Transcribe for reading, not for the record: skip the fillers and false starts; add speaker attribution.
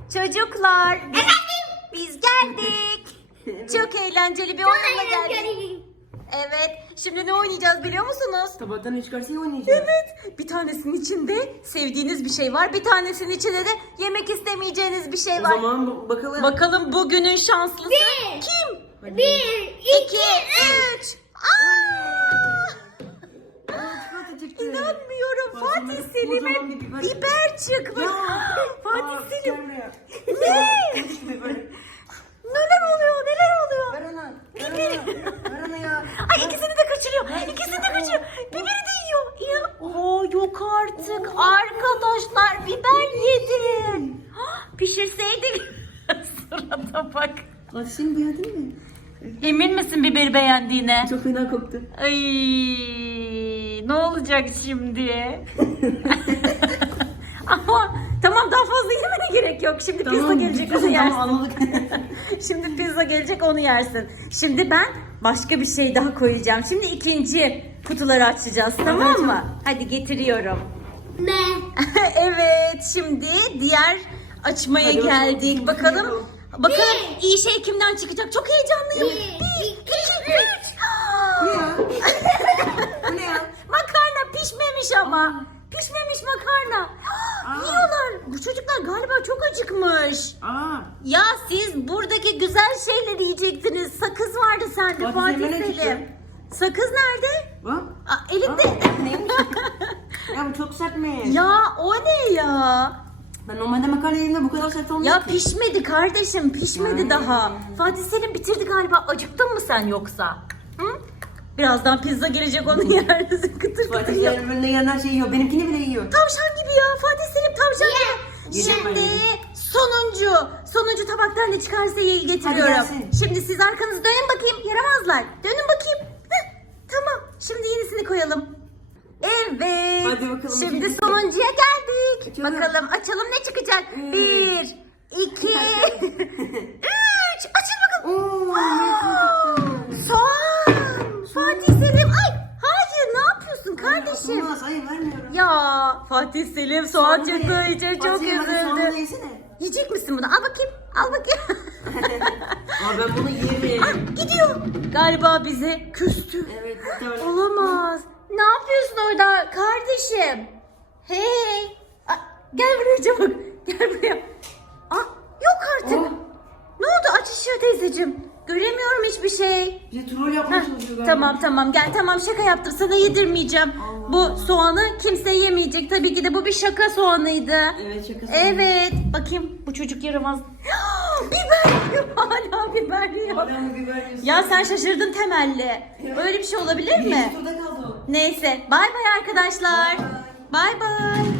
Speaker 1: Çocuklar. Biz geldik. Çok eğlenceli bir oyunla geldik. Evet. Şimdi ne oynayacağız biliyor musunuz?
Speaker 2: Tabaktan ne çıkarsa oynayacağız.
Speaker 1: Evet. Bir tanesinin içinde sevdiğiniz bir şey var. Bir tanesinin içinde de yemek istemeyeceğiniz bir şey
Speaker 2: O
Speaker 1: var.
Speaker 2: zaman bakalım.
Speaker 1: Bakalım bugünün şanslısı kim?
Speaker 2: 1,
Speaker 1: 2, 3. İnanmıyorum. Fatih Selim'e biber çıkmış. Fatih Selim. Ne? Neler oluyor? Neler oluyor?
Speaker 2: Ver ona. Ver ona ya.
Speaker 1: Ay ikisini de kaçırıyor. İkisini de kaçırıyor. Biberi de yiyor. Ya. Oo, yok artık. Arkadaşlar biber yedi. Pişirseydik. Surata bak.
Speaker 2: Fatih Selim beğendin mi?
Speaker 1: Emin misin biberi beğendiğine?
Speaker 2: Çok fena koktu.
Speaker 1: Ay, ne olacak şimdi? Ama tamam, daha fazla yemene gerek yok. Şimdi pizza gelecek, onu yersin.
Speaker 2: Tamam, anladık.
Speaker 1: Şimdi pizza gelecek, onu yersin. Şimdi ben başka bir şey daha koyacağım. Şimdi ikinci kutuları açacağız, tamam mı? Hadi getiriyorum.
Speaker 3: Ne?
Speaker 1: Evet, şimdi diğer açmaya
Speaker 2: Hadi
Speaker 1: geldik. Bakalım. Bakalım
Speaker 3: Bir.
Speaker 1: iyi şey kimden çıkacak? Çok heyecanlıyım.
Speaker 3: 1, 2, 3.
Speaker 2: Bu ne ya? Bu ne ya?
Speaker 1: Makarna pişmemiş ama. Pişmemiş makarna. Yiyorlar. Bu çocuklar galiba çok acıkmış.
Speaker 2: Aa.
Speaker 1: Ya siz buradaki güzel şeyleri yiyecektiniz. Sakız vardı sende
Speaker 2: Fatih
Speaker 1: Fatih
Speaker 2: Selim'e ne
Speaker 1: Selim.
Speaker 2: çıktı?
Speaker 1: Sakız nerede?
Speaker 2: Bak.
Speaker 1: Elinde.
Speaker 2: Neymiş? Ya bu çok sertmiş.
Speaker 1: Ya o ne ya?
Speaker 2: Ben normalde makarna yediğimde bu kadar sert olmuyor
Speaker 1: Ya
Speaker 2: ki.
Speaker 1: pişmedi kardeşim, pişmedi daha. Fatih Selim bitirdi galiba. Acıktın mı sen yoksa? Hı? Birazdan pizza gelecek, onu yersin. Kıtır
Speaker 2: Fatih
Speaker 1: kıtır yap.
Speaker 2: Selim önüne yenen şey yiyor. Benimkini bile yiyor.
Speaker 1: Tavşan gibi ya. Fatih Selim tavşan gibi.
Speaker 2: Yedim ben,
Speaker 1: Şimdi
Speaker 2: yedim.
Speaker 1: sonuncu tabaktan ne çıkarsa iyi getiriyorum.
Speaker 2: Hadi gelsin.
Speaker 1: Şimdi siz arkanızı dönün bakayım. Yaramazlar. Dönün bakayım. Heh, tamam. Şimdi yenisini koyalım. Evet.
Speaker 2: Hadi bakalım.
Speaker 1: Şimdi sonuncuya geldik.
Speaker 2: Açalım.
Speaker 1: Bakalım açalım ne çıkacak.
Speaker 2: Üç.
Speaker 1: 1, 2, 3. Açın bakalım.
Speaker 2: Oo,
Speaker 1: Soğan. Fatih Selim. Ay, hayır, ne yapıyorsun kardeşim?
Speaker 2: Olmaz, hayır vermiyorum.
Speaker 1: Ya Fatih Selim soğan
Speaker 2: Soğanı
Speaker 1: çıktığı
Speaker 2: ye.
Speaker 1: için çok
Speaker 2: Fatih Selim, hadi soğanı da
Speaker 1: üzüldü.
Speaker 2: yesene.
Speaker 1: Yiyecek misin bunu? Al bakayım. Al bakayım.
Speaker 2: Aa, ben bunu yerim.
Speaker 1: Ah, gidiyor. Galiba bize küstü.
Speaker 2: Evet, muhtemelen.
Speaker 1: Olamaz. Ne yapıyorsun orada kardeşim? Hey. Gel buraya çabuk. Gel buraya. Yok artık.
Speaker 2: Oh.
Speaker 1: Ne oldu? Aç ışığı teyzeciğim. Göremiyorum hiçbir şey.
Speaker 2: Bize troll yapmaya
Speaker 1: Heh,
Speaker 2: çalışıyor galiba.
Speaker 1: tamam gel, tamam, şaka yaptım, sana yedirmeyeceğim.
Speaker 2: Allah.
Speaker 1: Bu soğanı kimse yemeyecek, tabii ki de bu bir şaka soğanıydı.
Speaker 2: Evet, şakası.
Speaker 1: Evet, bakayım bu çocuk yaramaz. Biber yiyor, hala biber yiyor.
Speaker 2: Hala mı biber yiyorsun?
Speaker 1: Ya sen şaşırdın temelli. Böyle bir şey olabilir mi?
Speaker 2: Bir turda kaldı o.
Speaker 1: Neyse, bay bay arkadaşlar. Bay bay.